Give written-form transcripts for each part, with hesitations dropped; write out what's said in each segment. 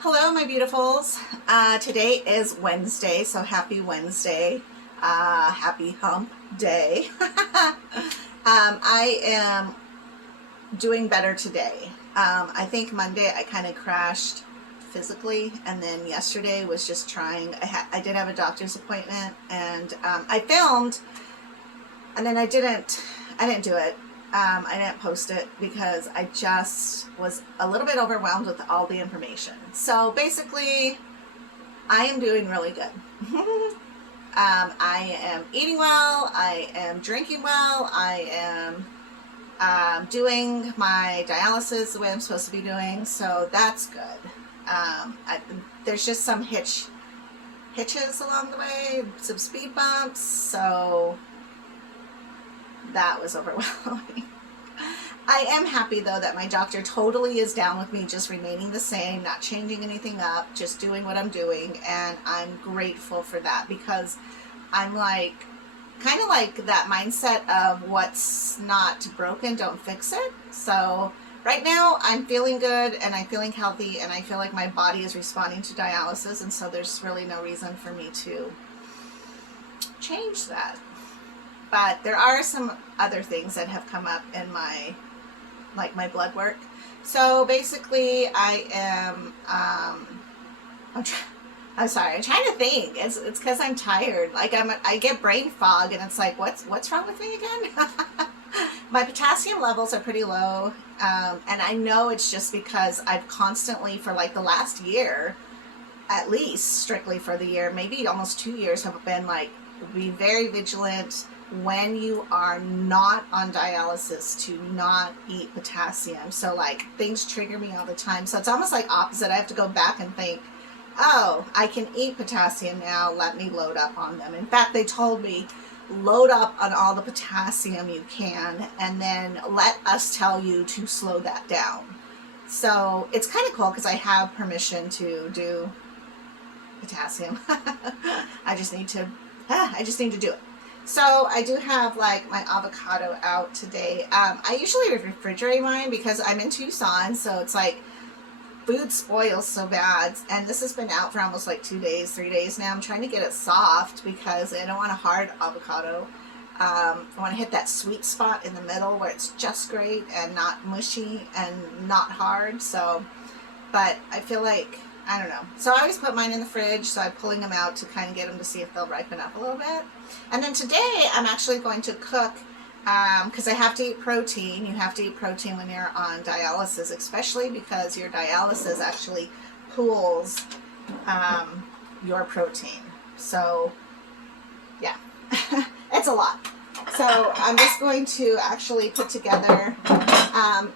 Hello, my beautifuls. Today is Wednesday, so happy Wednesday. Happy hump day. I am doing better today. I think Monday I kind of crashed physically, and then yesterday was just trying. I did have a doctor's appointment, and I filmed, and then I didn't do it. I didn't post it because I just was a little bit overwhelmed with all the information. So basically, I am doing really good. I am eating well. I am drinking well. I am doing my dialysis the way I'm supposed to be doing. So that's good. There's just some hitches along the way, some speed bumps. So that was overwhelming. I am happy though that my doctor totally is down with me just remaining the same, not changing anything up, just doing what I'm doing, and I'm grateful for that because I'm like kind of like that mindset of what's not broken, don't fix it. So right now I'm feeling good and I'm feeling healthy and I feel like my body is responding to dialysis, and so there's really no reason for me to change that. But there are some other things that have come up in my blood work. So basically I am I'm sorry, I'm trying to think. It's because I'm tired. Like I get brain fog, and it's like what's wrong with me again? My potassium levels are pretty low, and I know it's just because I've constantly, for like the last year, at least strictly for the year, maybe almost 2 years, have been like, be very vigilant when you are not on dialysis to not eat potassium. So like things trigger me all the time. So it's almost like opposite. I have to go back and think, oh, I can eat potassium now. Let me load up on them. In fact, they told me, load up on all the potassium you can, and then let us tell you to slow that down. So it's kind of cool because I have permission to do potassium. I just need to do it. So I do have like my avocado out today. I usually refrigerate mine because I'm in Tucson, so it's like food spoils so bad. And this has been out for almost like 2 days, 3 days now. I'm trying to get it soft because I don't want a hard avocado. I want to hit that sweet spot in the middle where it's just great and not mushy and not hard. So, but I feel like, I don't know. So I always put mine in the fridge, so I'm pulling them out to kind of get them to see if they'll ripen up a little bit. And then today I'm actually going to cook, because I have to eat protein. You have to eat protein when you're on dialysis, especially because your dialysis actually pools your protein. So yeah, it's a lot. So I'm just going to actually put together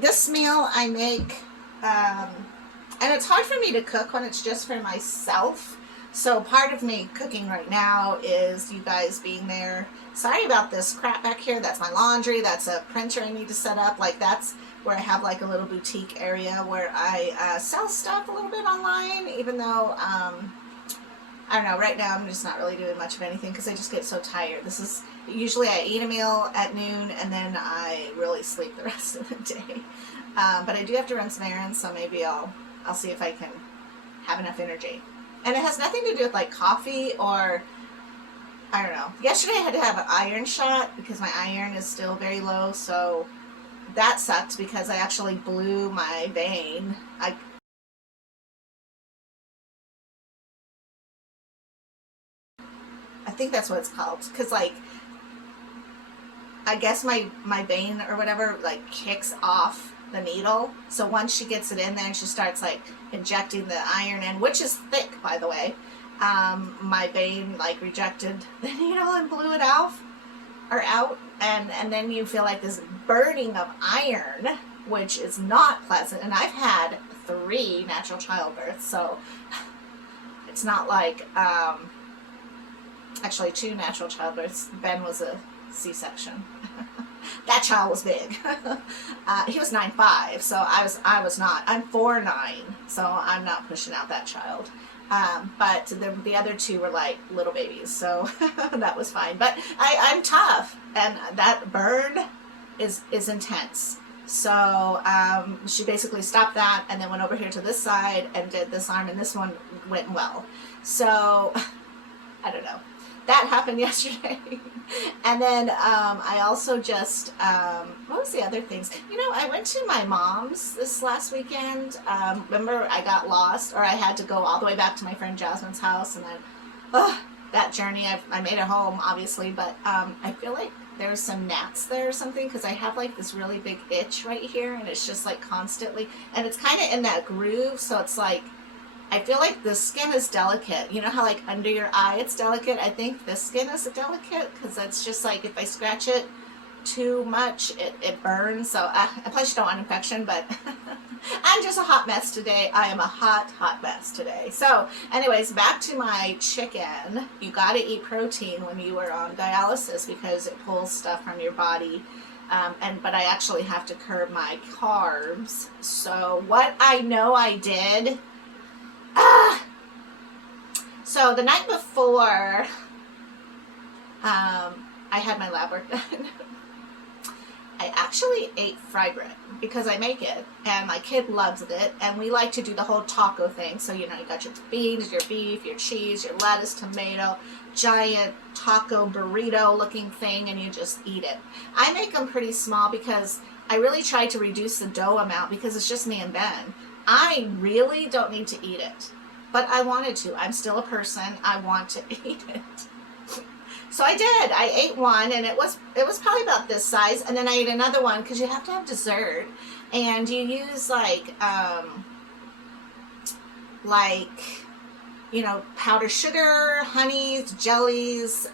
this meal I make. And it's hard for me to cook when it's just for myself. So part of me cooking right now is you guys being there. Sorry about this crap back here. That's my laundry. That's a printer I need to set up. Like that's where I have like a little boutique area where I sell stuff a little bit online, even though, I don't know, right now I'm just not really doing much of anything because I just get so tired. This is, usually I eat a meal at noon and then I really sleep the rest of the day. But I do have to run some errands, so maybe I'll see if I can have enough energy. And it has nothing to do with like coffee or, I don't know. Yesterday I had to have an iron shot because my iron is still very low, so that sucked because I actually blew my vein. I think that's what it's called, because like, I guess my vein or whatever like kicks off the needle. So once she gets it in there and she starts like injecting the iron in, which is thick by the way, my vein like rejected the needle and blew it off or out, and then you feel like this burning of iron, which is not pleasant. And I've had 3 natural childbirths, so it's not like actually 2 natural childbirths. Ben was a C-section. That child was big. He was 9'5", so I was not. I'm 4'9", so I'm not pushing out that child. But the other 2 were like little babies, so that was fine. But I'm tough, and that burn is intense. So she basically stopped that and then went over here to this side and did this arm, and this one went well. So I don't know. That happened yesterday. And then I also just, what was the other things? You know, I went to my mom's this last weekend. Remember, I got lost, or I had to go all the way back to my friend Jasmine's house, and then, that journey, I made it home, obviously, but I feel like there's some gnats there or something, because I have like this really big itch right here, and it's just like constantly, and it's kind of in that groove, so it's like, I feel like the skin is delicate. You know how like under your eye it's delicate? I think this skin is delicate because it's just like if I scratch it too much, it burns. So I plus you don't want infection, but I'm just a hot mess today. I am a hot mess today. So anyways, back to my chicken. You got to eat protein when you are on dialysis because it pulls stuff from your body. But I actually have to curb my carbs. So what I know I did... So the night before I had my lab work done, I actually ate fry bread because I make it and my kid loves it, and we like to do the whole taco thing. So, you know, you got your beans, your beef, your cheese, your lettuce, tomato, giant taco burrito looking thing, and you just eat it. I make them pretty small because I really try to reduce the dough amount because it's just me and Ben. I really don't need to eat it, but I wanted to. I'm still a person. I want to eat it. So I did. I ate one, and it was probably about this size, and then I ate another one because you have to have dessert, and you use like you know, powdered sugar, honeys, jellies,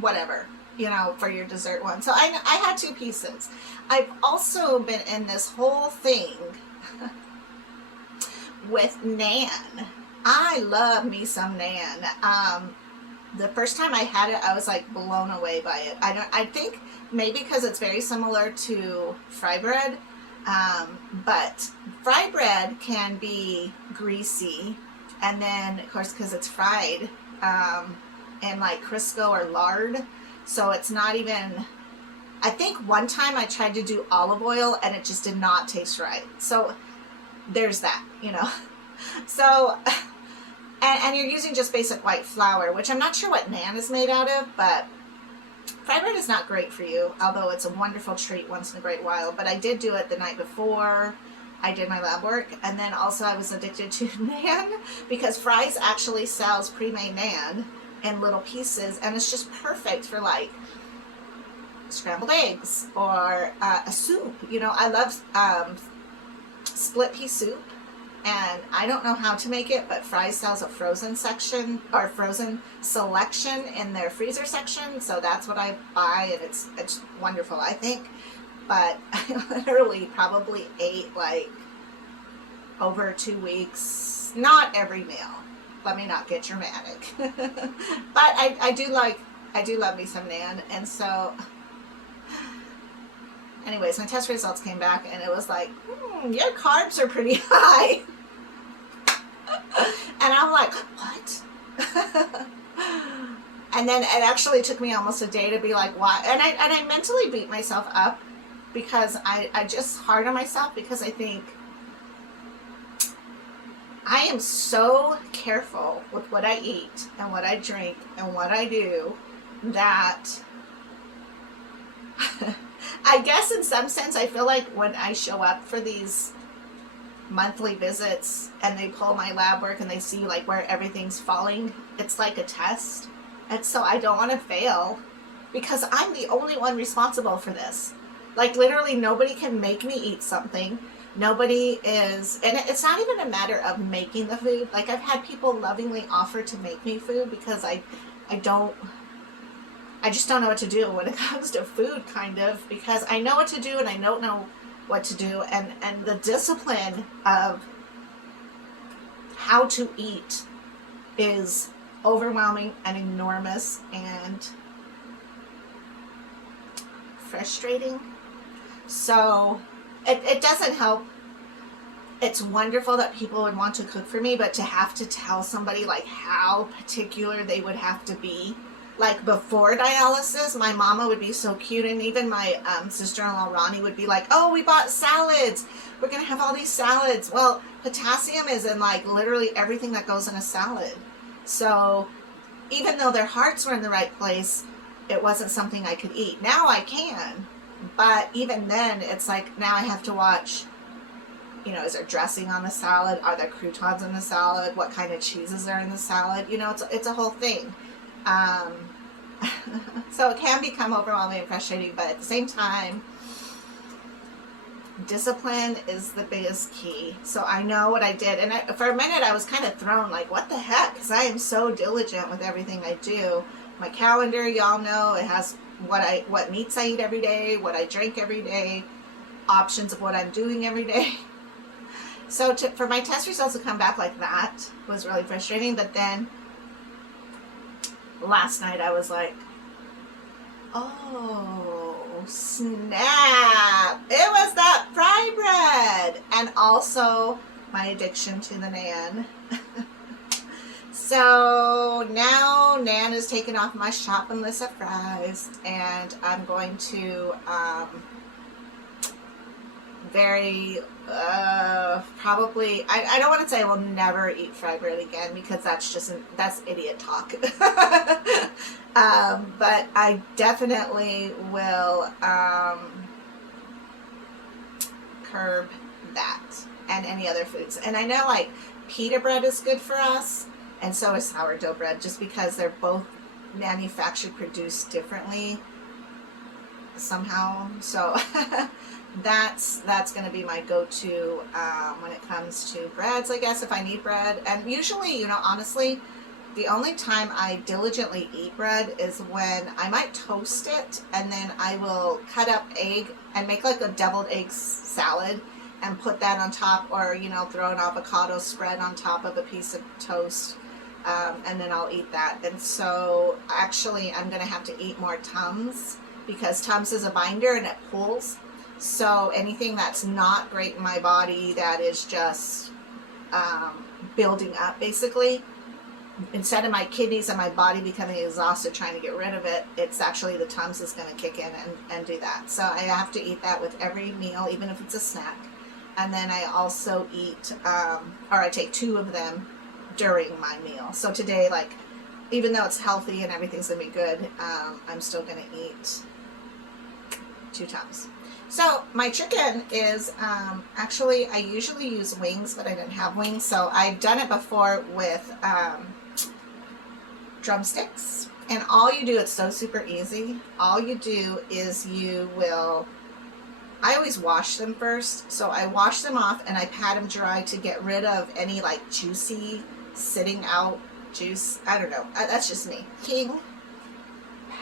whatever, you know, for your dessert one. So I had 2 pieces. I've also been in this whole thing with naan. I love me some naan. The first time I had it, I was like blown away by it. I think maybe because it's very similar to fry bread, but fry bread can be greasy, and then of course because it's fried in like Crisco or lard, so it's not even. I think one time I tried to do olive oil and it just did not taste right. So there's that, you know. So, and you're using just basic white flour, which I'm not sure what naan is made out of, but fry bread is not great for you, although it's a wonderful treat once in a great while. But I did do it the night before I did my lab work, and then also I was addicted to naan because Fry's actually sells pre-made naan in little pieces, and it's just perfect for like scrambled eggs or a soup. You know, I love split pea soup, and I don't know how to make it, but Fry's sells a frozen section or frozen selection in their freezer section, so that's what I buy, and it's wonderful, I think. But I literally probably ate like over 2 weeks, not every meal. Let me not get dramatic. But I do love me some naan, and so anyways, my test results came back and it was like, your carbs are pretty high. And I'm like, what? And then it actually took me almost a day to be like, why? And I mentally beat myself up because I just hard on myself because I think I am so careful with what I eat and what I drink and what I do that I guess in some sense I feel like when I show up for these monthly visits and they pull my lab work and they see like where everything's falling, it's like a test. And so I don't want to fail because I'm the only one responsible for this. Like literally nobody can make me eat something. Nobody is, and it's not even a matter of making the food. Like I've had people lovingly offer to make me food because I just don't know what to do when it comes to food, kind of, because I know what to do and I don't know what to do, and the discipline of how to eat is overwhelming and enormous and frustrating. So it doesn't help. It's wonderful that people would want to cook for me, but to have to tell somebody like how particular they would have to be. like before dialysis, my mama would be so cute, and even my sister-in-law Ronnie would be like, oh, we bought salads, we're gonna have all these salads. Well, potassium is in like literally everything that goes in a salad. So even though their hearts were in the right place, it wasn't something I could eat. Now I can, but even then it's like, now I have to watch, you know, is there dressing on the salad? Are there croutons in the salad? What kind of cheeses are in the salad? You know, it's a whole thing. So it can become overwhelming and frustrating, but at the same time, discipline is the biggest key. So I know what I did, and for a minute I was kind of thrown, like, what the heck, because I am so diligent with everything I do. My calendar, y'all know, it has what meats I eat every day, what I drink every day, options of what I'm doing every day. So for my test results to come back like that was really frustrating. But then last night I was like, oh snap, it was that fry bread, and also my addiction to the Nan. So now Nan is taken off my shopping list of fries, and I'm going to probably, I don't want to say I will never eat fry bread again, because that's idiot talk. But I definitely will curb that and any other foods. And I know like pita bread is good for us, and so is sourdough bread, just because they're both manufactured, produced differently somehow. So that's going to be my go-to when it comes to breads, I guess, if I need bread. And usually, you know, honestly, the only time I diligently eat bread is when I might toast it, and then I will cut up egg and make like a deviled egg salad and put that on top, or, you know, throw an avocado spread on top of a piece of toast, and then I'll eat that. And so actually I'm going to have to eat more Tums, because Tums is a binder and it pulls. So anything that's not great in my body, that is just building up, basically, instead of my kidneys and my body becoming exhausted trying to get rid of it, it's actually the Tums is going to kick in and do that. So I have to eat that with every meal, even if it's a snack. And then I also eat, or I take 2 of them during my meal. So today, like, even though it's healthy and everything's going to be good, I'm still going to eat 2 Tums. So my chicken is, actually, I usually use wings, but I didn't have wings. So I've done it before with drumsticks. And all you do, it's so super easy. All you do is I always wash them first. So I wash them off and I pat them dry to get rid of any like juicy sitting out juice. I don't know. That's just me. King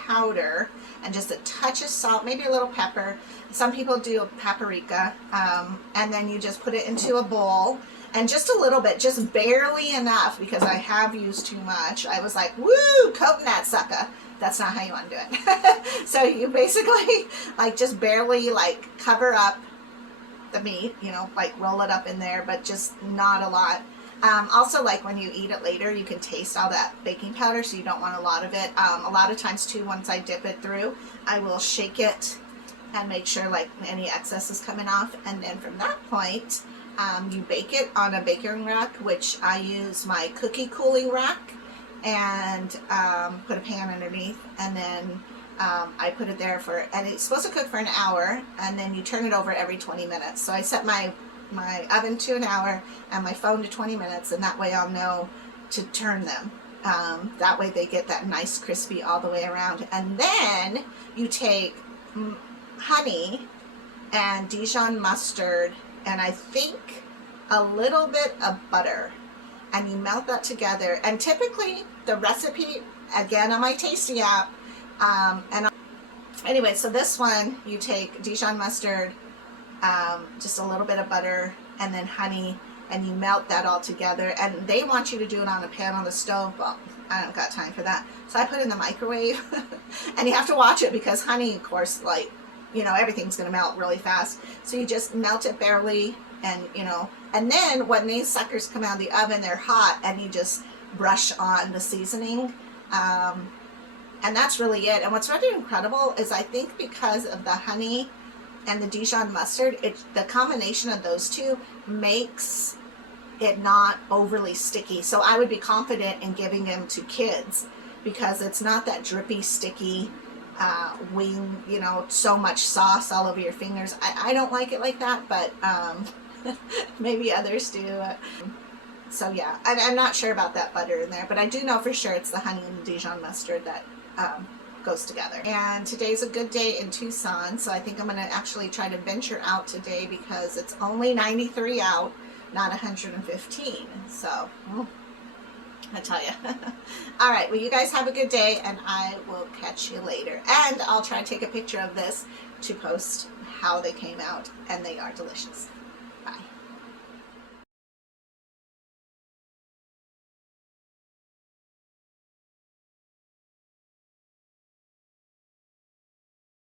powder and just a touch of salt, maybe a little pepper. Some people do paprika, and then you just put it into a bowl, and just a little bit, just barely enough, because I have used too much. I was like, woo, coating that sucker. That's not how you want to do it. So you basically like just barely like cover up the meat, you know, like roll it up in there, but just not a lot. Also, like when you eat it later, you can taste all that baking powder, so you don't want a lot of it. A lot of times too, once I dip it through, I will shake it and make sure like any excess is coming off. And then from that point, you bake it on a baking rack, which I use my cookie cooling rack, and put a pan underneath, and then I put it there and it's supposed to cook for an hour, and then you turn it over every 20 minutes. So I set my oven to an hour and my phone to 20 minutes, and that way I'll know to turn them. That way they get that nice crispy all the way around. And then you take honey and Dijon mustard, and I think a little bit of butter, and you melt that together. And typically the recipe, again, on my Tasty app, anyway, so this one, you take Dijon mustard, just a little bit of butter, and then honey, and you melt that all together. And they want you to do it on a pan on the stove. Well, I don't got time for that, so I put it in the microwave. And you have to watch it, because honey, of course, like, you know, everything's going to melt really fast. So you just melt it barely, and, you know, and then when these suckers come out of the oven, they're hot, and you just brush on the seasoning. And that's really it. And what's really incredible is I think because of the honey and the Dijon mustard, the combination of those two makes it not overly sticky. So I would be confident in giving them to kids because it's not that drippy, sticky wing, you know, so much sauce all over your fingers. I don't like it like that, but maybe others do. So yeah, I'm not sure about that butter in there, but I do know for sure it's the honey and the Dijon mustard that goes together. And today's a good day in Tucson, so I think I'm going to actually try to venture out today because it's only 93 out, not 115. So I tell you. All right, well, you guys have a good day, and I will catch you later. And I'll try to take a picture of this to post how they came out, and they are delicious.